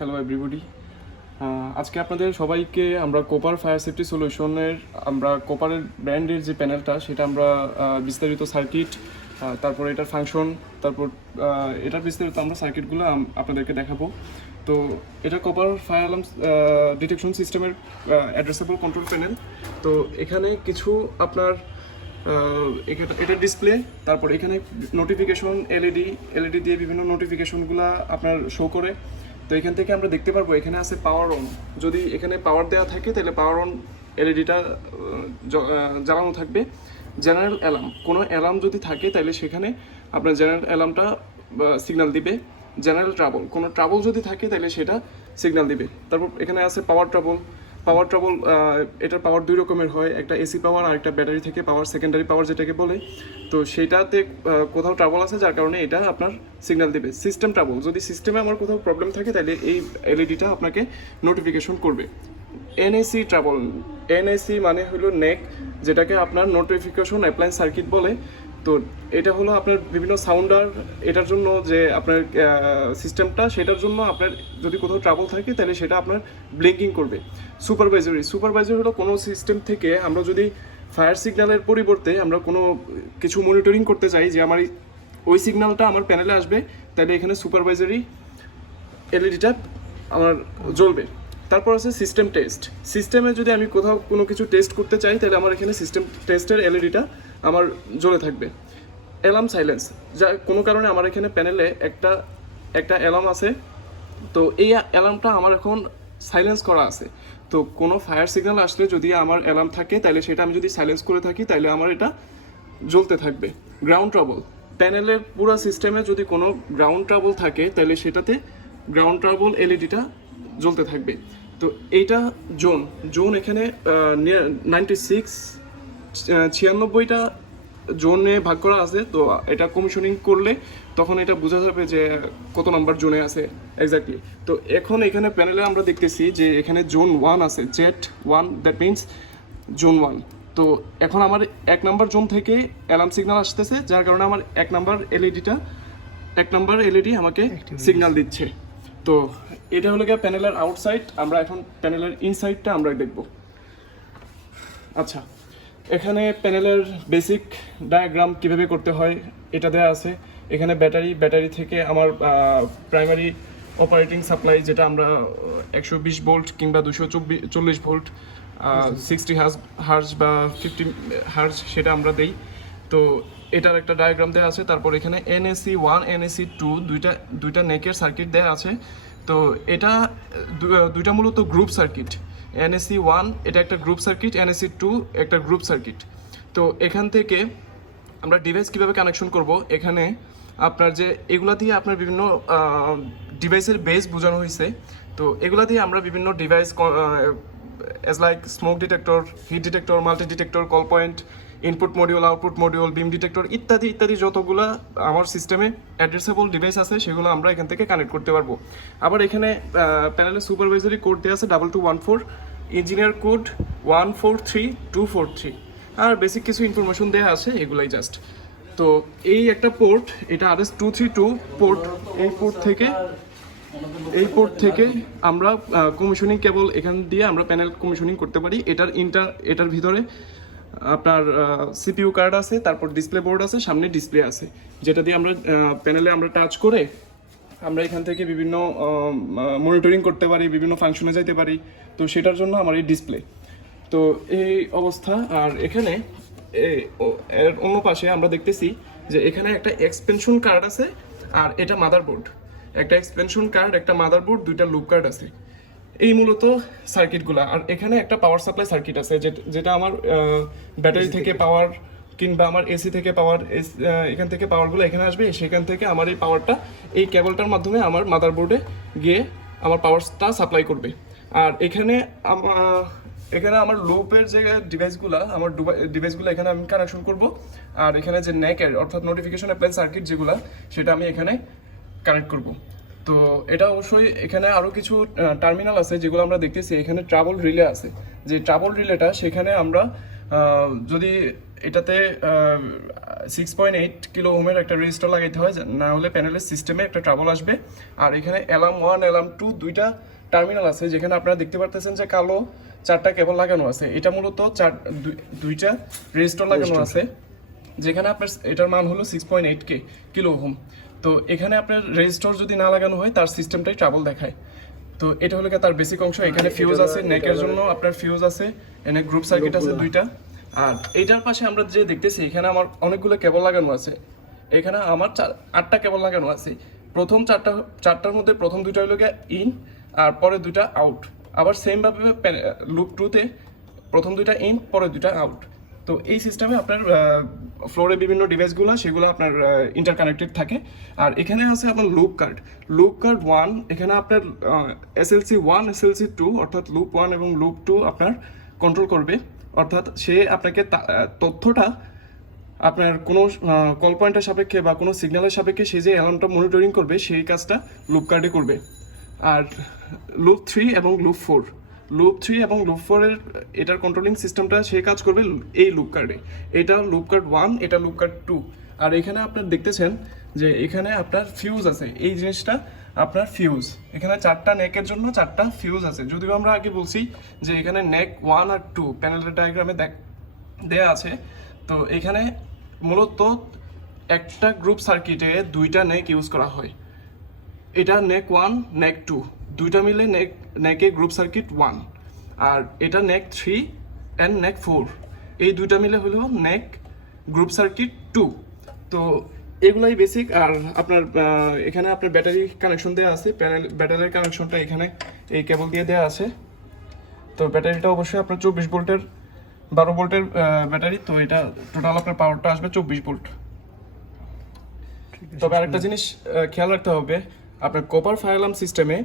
Hello everybody, আজকে আপনাদের সবাইকে আমরা কোপার ফায়ার সেফটি সলিউশনের কোপারের ব্র্যান্ডের যে প্যানেলটা সেটা আমরা বিস্তারিত সার্কিট, তারপর এটার ফাংশন, তারপর এটার বিস্তারিত আমরা সার্কিটগুলো আপনাদেরকে দেখাবো। তো এটা কোপার ফায়ার অ্যালার্ম ডিটেকশন সিস্টেমের অ্যাড্রেসেবল কন্ট্রোল প্যানেল। তো এখানে কিছু আপনার এটা ডিসপ্লে, তারপর এখানে নোটিফিকেশন এলইডি দিয়ে বিভিন্ন নোটিফিকেশনগুলো আপনার শো করে। তো এখান থেকে আমরা দেখতে পারবো এখানে আছে পাওয়ার অন। যদি এখানে পাওয়ার দেওয়া থাকে তাহলে পাওয়ার অন এলইডিটা জ্বালানো থাকবে। জেনারেল অ্যালার্ম, কোনো অ্যালার্ম যদি থাকে তাহলে সেখানে আপনার জেনারেল অ্যালার্মটা সিগন্যাল দিবে। জেনারেল ট্রাবল, কোনো ট্রাবল যদি থাকে তাহলে সেটা সিগন্যাল দিবে। তারপর এখানে আছে পাওয়ার ট্রাবল। এটার পাওয়ার দুই রকমের হয়, একটা এসি পাওয়ার আর একটা ব্যাটারি থেকে পাওয়ার, সেকেন্ডারি পাওয়ার যেটাকে বলে। তো সেইটাতে কোথাও ট্রাবল আছে যার কারণে এটা আপনার সিগন্যাল দিবে। সিস্টেম ট্রাবল, যদি সিস্টেমে আমার কোথাও প্রবলেম থাকে তাহলে এই এলইডিটা আপনাকে নোটিফিকেশন করবে। এনএসি ট্রাবল, এনএসি মানে হলো নেক, যেটাকে আপনার নোটিফিকেশন অ্যাপ্লায়েন্স সার্কিট বলে। তো এটা হলো আপনার বিভিন্ন সাউন্ডার, এটার জন্য যে আপনার সিস্টেমটা, সেটার জন্য আপনার যদি কোথাও ট্রাবল থাকে তাহলে সেটা আপনার ব্লিঙ্কিং করবে। সুপারভাইজারি হলো কোনো সিস্টেম থেকে আমরা যদি ফায়ার সিগন্যালের পরিবর্তে আমরা কোনো কিছু মনিটরিং করতে চাই যে আমার ওই সিগন্যালটা আমার প্যানেলে আসবে, তাহলে এখানে সুপারভাইজারি এলইডিটা আমার জ্বলবে। তারপর আছে সিস্টেম টেস্ট। সিস্টেমে যদি আমি কোথাও কোনো কিছু টেস্ট করতে চাই তাহলে আমার এখানে সিস্টেম টেস্টের এলইডিটা আমার জ্বলে থাকবে। অ্যালার্ম সাইলেন্স, যা কোনো কারণে আমার এখানে প্যানেলে একটা অ্যালার্ম আছে, তো এই অ্যালার্মটা আমার এখন সাইলেন্স করা আছে। তো কোনো ফায়ার সিগন্যাল আসলে যদি আমার অ্যালার্ম থাকে তাহলে সেটা আমি যদি সাইলেন্স করে থাকি তাহলে আমার এটা জ্বলতে থাকবে। গ্রাউন্ড ট্রাবল, প্যানেলের পুরো সিস্টেমে যদি কোনো গ্রাউন্ড ট্রাবল থাকে তাহলে সেটাতে গ্রাউন্ড ট্রাবল এলইডিটা জ্বলতে থাকবে। তো এইটা জোন এখানে 96টা জোনে ভাগ করা আছে। তো এটা কমিশনিং করলে তখন এটা বোঝা যাবে যে কত নাম্বার জোনে আছে এক্স্যাক্টলি। তো এখন এখানে প্যানেলে আমরা দেখতেছি যে এখানে জোন 1 আছে, Z1, দ্যাট মিনস জোন 1। তো এখন আমার 1 নাম্বার জোন থেকে অ্যালার্ম সিগন্যাল আসতেছে, যার কারণে আমার 1 নাম্বার এলইডি আমাকে সিগন্যাল দিচ্ছে। তো এটা হলো গিয়ে প্যানেলের আউটসাইড। আমরা এখন প্যানেলের ইনসাইডটা আমরা দেখব। আচ্ছা, এখানে প্যানেলের বেসিক ডায়াগ্রাম কিভাবে করতে হয় এটা দেওয়া আছে। এখানে ব্যাটারি থেকে আমার প্রাইমারি অপারেটিং সাপ্লাই, যেটা আমরা 120 ভোল্ট কিংবা 240 ভোল্ট, 60 হার্জ বা 50 হার্জ সেটা আমরা দেই। তো এটার একটা ডায়াগ্রাম দেওয়া আছে। তারপর এখানে NAC1 NAC2 দুইটা নেকের সার্কিট দেওয়া আছে। তো এটা দুইটা মূলত গ্রুপ সার্কিট। NAC1 এটা একটা গ্রুপ সার্কিট, NAC2 একটা গ্রুপ সার্কিট। তো এখান থেকে আমরা ডিভাইস কিভাবে কানেকশন করব, এখানে আপনার যে এগুলা দিয়ে আপনার বিভিন্ন ডিভাইসের বেস বোঝানো হয়েছে। তো এগুলা দিয়ে আমরা বিভিন্ন device as like smoke detector, heat detector, multi detector, call point, input module, output module, beam detector ইত্যাদি যতগুলো আমার সিস্টেমে অ্যাড্রেসেবল ডিভাইস আছে সেগুলো আমরা এখান থেকে কানেক্ট করতে পারবো। আবার এখানে প্যানেলে সুপারভাইজারি কোড দেওয়া আছে 2214, ইঞ্জিনিয়ার কোড 143243, আর বেসিক কিছু ইনফরমেশন দেওয়া আছে, এগুলাই জাস্ট। তো এই একটা পোর্ট, এটা RS232 পোর্ট। এই পোর্ট থেকে আমরা কমিশনিং কেবল এখান দিয়ে আমরা প্যানেল কমিশনিং করতে পারি। এটার ভিতরে আপনার সিপিইউ কার্ড আছে, তারপর ডিসপ্লে বোর্ড আছে, সামনে ডিসপ্লে আছে, যেটা দিয়ে আমরা প্যানেলে আমরা টাচ করে আমরা এখান থেকে বিভিন্ন মনিটরিং করতে পারি, বিভিন্ন ফাংশনে যাইতে পারি। তো সেটার জন্য আমার এই ডিসপ্লে। তো এই অবস্থা। আর এখানে এর অন্য পাশে আমরা দেখতেছি যে এখানে একটা এক্সপেনশন কার্ড আছে, আর এটা মাদারবোর্ড। একটা এক্সপেনশন কার্ড, একটা মাদারবোর্ড, দুইটা লুপ কার্ড আছে। এই মূলত সার্কিটগুলো। আর এখানে একটা পাওয়ার সাপ্লাই সার্কিট আছে, যেটা আমার ব্যাটারি থেকে পাওয়ার কিংবা আমার এসি থেকে পাওয়ার, এখান থেকে পাওয়ারগুলো এখানে আসবে। সেখান থেকে আমার এই পাওয়ারটা এই কেবলটার মাধ্যমে আমার মাদারবোর্ডে গিয়ে আমার পাওয়ারটা সাপ্লাই করবে। আর এখানে আমার লুপের যে ডিভাইসগুলো এখানে আমি কানেকশন করব। আর এখানে যে নেকের অর্থাৎ নোটিফিকেশন অ্যাপ্লায়েন্স সার্কিট যেগুলো, সেটা আমি এখানে কানেক্ট করব। তো এটা অবশ্যই এখানে আরও কিছু টার্মিনাল আছে যেগুলো আমরা দেখতেছি। এখানে ট্রাবল রিলে আছে, যে ট্রাবল রিলেটা সেখানে আমরা যদি এটাতে 6.8 কিলো ওহমের একটা রেজিস্টার লাগাইতে হয়, না হলে প্যানেলের সিস্টেমে একটা ট্রাবল আসবে। আর এখানে অ্যালার্ম 1 অ্যালার্ম 2 দুইটা টার্মিনাল আছে, যেখানে আপনারা দেখতে পারতেছেন যে কালো 4টা কেবল লাগানো আছে। এটা মূলত দুইটা রেজিস্টার লাগানো আছে, যেখানে আপনার এটার মান হলো 6.8 কিলো ওহম। তো এখানে আপনার রেজিস্টার যদি না লাগানো হয় তার সিস্টেমটাই ট্রাবল দেখায়। তো এটা হলো তার বেসিক অংশ। এখানে ফিউজ আছে, নেকের জন্য আপনার ফিউজ আছে, এখানে গ্রুপ সার্কিট আছে দুইটা। আর এইটার পাশে আমরা যে দেখতেছি এখানে আমার অনেকগুলো কেবল লাগানো আছে। এখানে আমার 8টা কেবল লাগানো আছে। প্রথম চারটার মধ্যে প্রথম দুইটা হলো ইন আর পরে দুইটা আউট। আবার সেম ভাবে লুপ 2তে প্রথম দুইটা ইন পরে দুইটা আউট। তো এই সিস্টেমে আপনার ফ্লোরে বিভিন্ন ডিভাইসগুলো সেগুলো আপনার ইন্টারকানেক্টেড থাকে। আর এখানে আছে আপনার লুপ কার্ড 1, এখানে আপনার SLC 1 SLC 2 অর্থাৎ লুপ 1 এবং লুপ 2 আপনার কন্ট্রোল করবে। অর্থাৎ সে আপনাকে তথ্যটা আপনার কোনো কল পয়েন্টের সাপেক্ষে বা কোনো সিগন্যালের সাপেক্ষে সে যে অ্যালার্মটা মনিটরিং করবে সেই কাজটা লুপ কার্ডে করবে। আর লুপ 3 এবং লুপ 4 এর এটার কন্ট্রোলিং সিস্টেমটা সে কাজ করবে এই লুপ কার্ডে। এটা লুপ কার্ড 1, এটা লুপ কার্ড 2। আর এখানে আপনার দেখতেছেন যে এখানে আপনার ফিউজ আছে, এই জিনিসটা আপনার ফিউজ। এখানে 4টা নেকের জন্য 4টা ফিউজ আছে। যদিও আমরা আগে বলছি যে এখানে নেক 1 আর 2 প্যানেলের ডায়াগ্রামে দেয়া আছে। তো এখানে মূলত একটা গ্রুপ সার্কিটে দুইটা নেক ইউজ করা হয়। এটা নেক 1 নেক 2 দুইটা মিলে নেকে গ্রুপ সার্কিট 1। আর এটা নেক 3 অ্যান্ড নেক 4 এই দুইটা মিলে হলো নেক গ্রুপ সার্কিট 2। তো এগুলাই বেসিক। আর আপনার এখানে আপনার ব্যাটারি কানেকশন দেওয়া আছে, ব্যাটারির কানেকশনটা এখানে এই কেবল দিয়ে দেওয়া আছে। তো ব্যাটারিটা অবশ্যই আপনার 24 ভোল্টের 12 ভোল্টের ব্যাটারি। তো এটা টোটাল আপনার পাওয়ারটা আসবে 24 ভোল্ট। তবে আরেকটা জিনিস খেয়াল রাখতে হবে, আপনার কপার ফায়ার অ্যালার্ম সিস্টেমে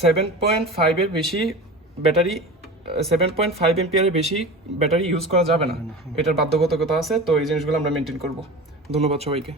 7.5 এর বেশি ব্যাটারি 7.5 এম্পিয়ারের বেশি ব্যাটারি ইউজ করা যাবে না। এটার বাধ্যবাধকতা আছে। তো এই জিনিসগুলো আমরা মেনটেন করব। ধন্যবাদ সবাইকে।